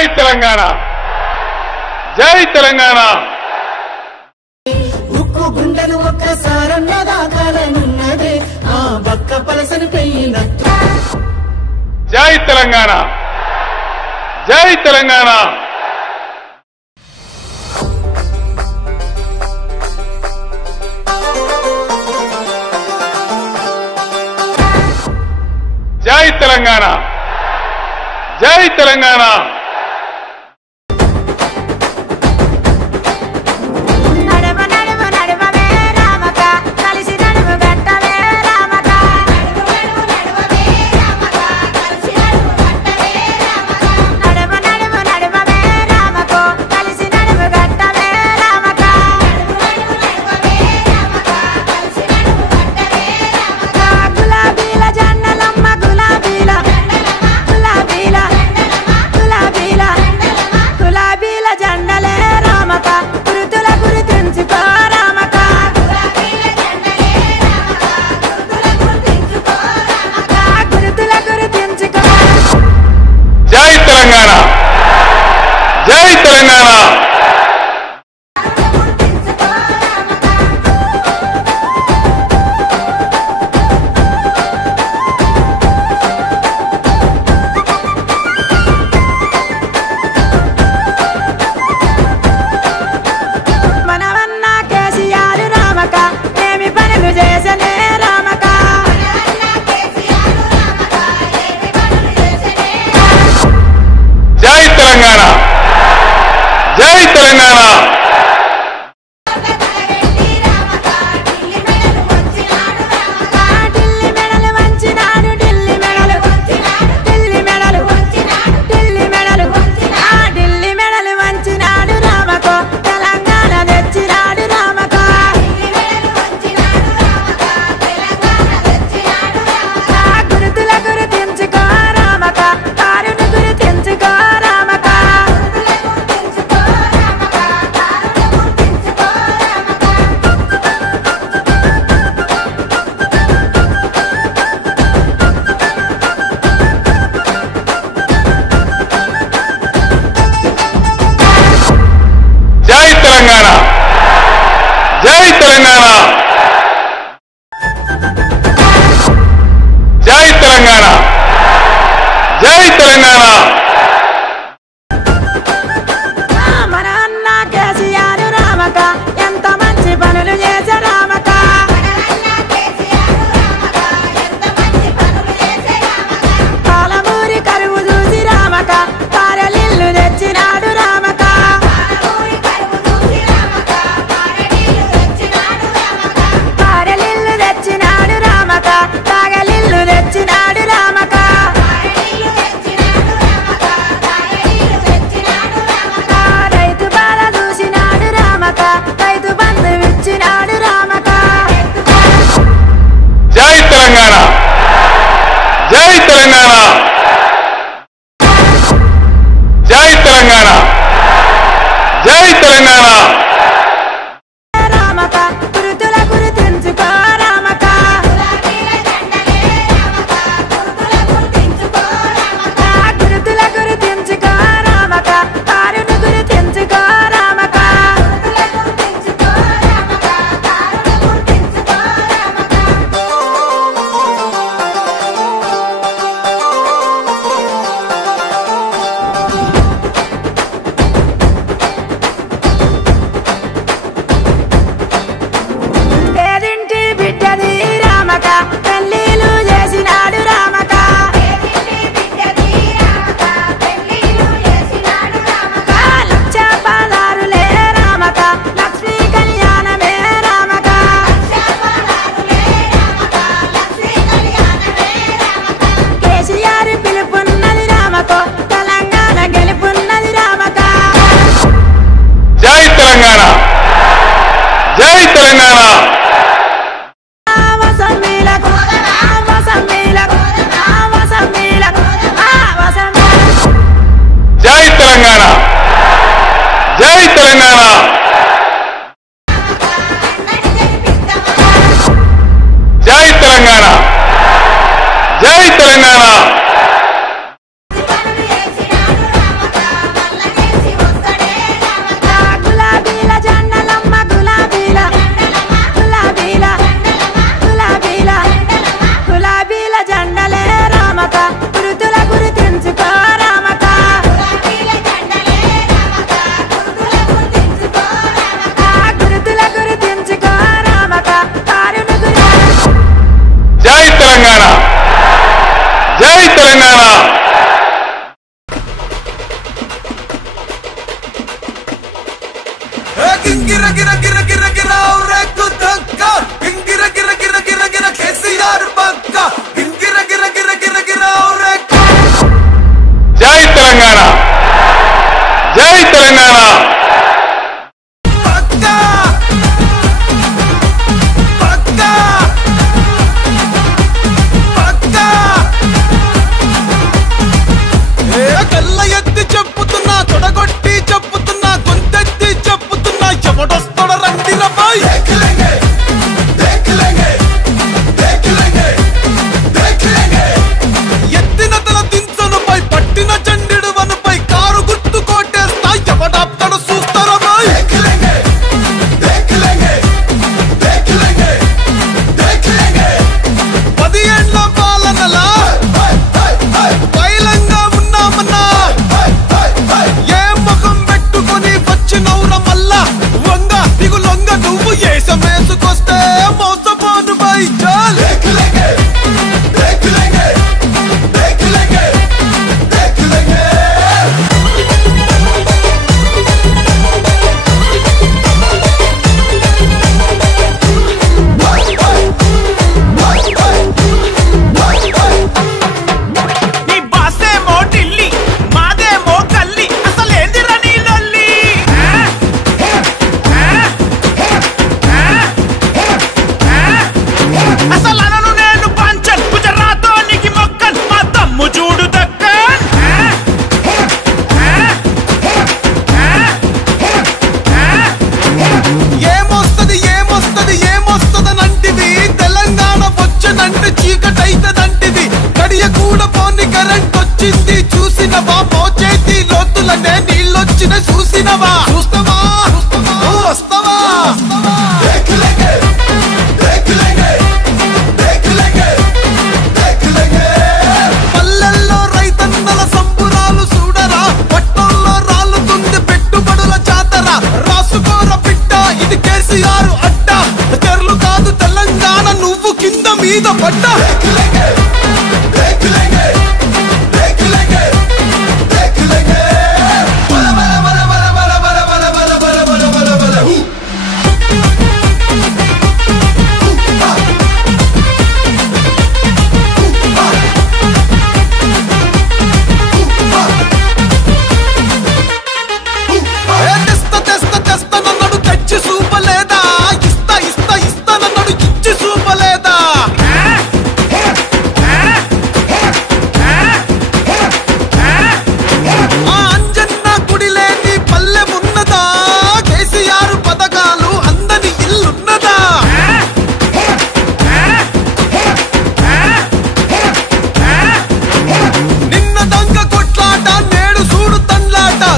జై తెలంగాణ, జై తెలంగాణ. ఉక్కు గుండెను ఒక్కసారన్న దాకాలనున్నదే ఆ బక్క పలసని పెయ్యినట్టు. జై తెలంగాణ, జై తెలంగాణ. జై తెలంగాణ, జై తెలంగాణ. గులాబీల దమ్ము చూడు దక్క ఏమొస్తదనంటివి తెలంగాణ వచ్చనంటే చీకటైతదంటివి కడియ కూడా పోని కరెంట్ వచ్చింది చూసినవా మోచేతి లోతులనే నీళ్ళొచ్చిన చూసినవా చూస్తావా వస్తావా పల్లెల్లో రైతన్నల సంబురాలు చూడరా పట్టణంలో రాలుతుంది పెట్టుబడుల జాతర రాసుకోర బిడ్డ ఇది కేసీఆర్ అడ్డ తెరలు కాదు తెలంగాణ నువ్వు కింద మీద పడ్డ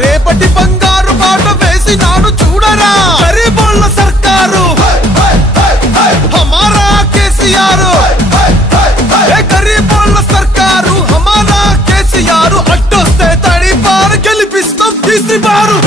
రేపటి బంగారు బాట వేసినాడు చూడరా గరీబోళ్ళ సర్కారు హమారా కేసీఆర్ గరీబోళ్ళ సర్కారు హమారా కేసీఆర్ అడ్డొస్తే తడిపారు గెలిపిస్తాం తీసిపారు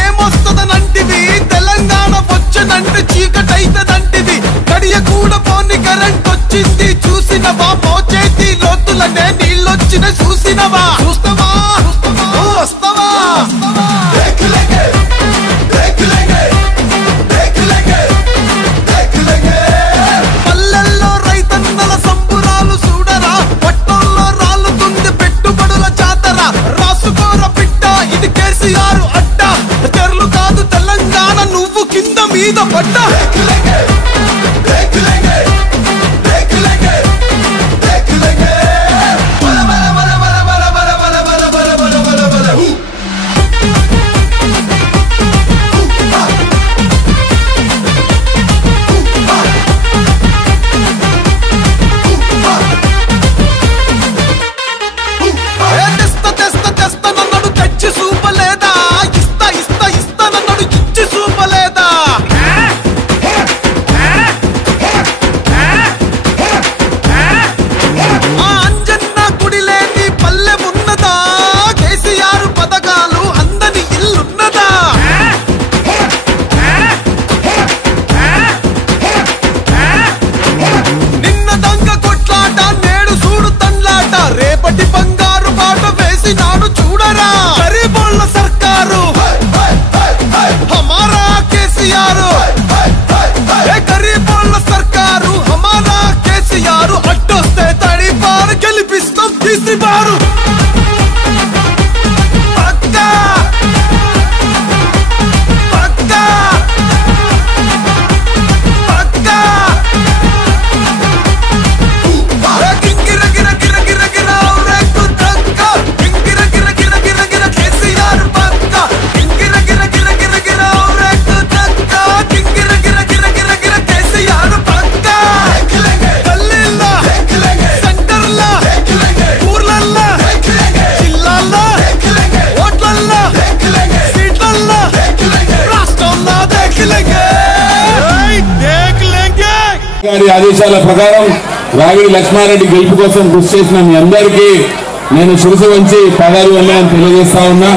ఏమొస్తదనంటివి తెలంగాణ వచ్చనంటే చీకటైతదంటివి కడియ కూడా పోని కరెంట్ వచ్చింది చూసినవా మోచేతి లోతులనే నీళ్ళొచ్చిన చూసినవా చూస్తావా వస్తావా పల్లెల్లో రైతన్నల సంబురాలు చూడరా పట్టణంలో రాలుతుంది పెట్టుబడుల జాతర రాసుకోర బిడ్డ ఇది కేసీఆర్ అడ్డ తెరలు కాదు తెలంగాణ నువ్వు కింద మీద పడ్డ తెస్తానన్నాడు తెచ్చి చూపలేదా ఇస్తానన్నాడు ఇచ్చి చూపలేదా ఆ అంజన్న గుడి లేని పల్లె ఉన్నదా కేసీఆర్ పథకాలు అందని ఇల్లున్నదా నిన్న దొంగ కొట్లాట నేడు చూడు తండ్లాట రేపటి బంగారు బాట వేసినాడు చూడరా గరీబోళ్ళ సర్కారు హమారా కేసీఆర్ గరీబోళ్ళ సర్కారు హమారా కేసీఆర్ అడ్డొస్తే తడిపారు గెలిపిస్తాం తీసిపారు గారి ఆదేశాల ప్రకారం రాగిడి లక్ష్మారెడ్డి గెలుపు కోసం కృషి చేసిన మీ అందరికీ నేను శిరసు వంచి పదాలు వెళ్ళాలని తెలియజేస్తా ఉన్నా.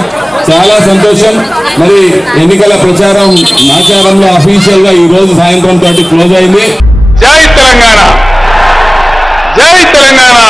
చాలా సంతోషం. మరి ఎన్నికల ప్రచారం నాచారంలో అఫీషియల్ గా ఈ రోజు సాయంత్రం తోటి క్లోజ్ అయింది. జై తెలంగాణ. తెలంగాణ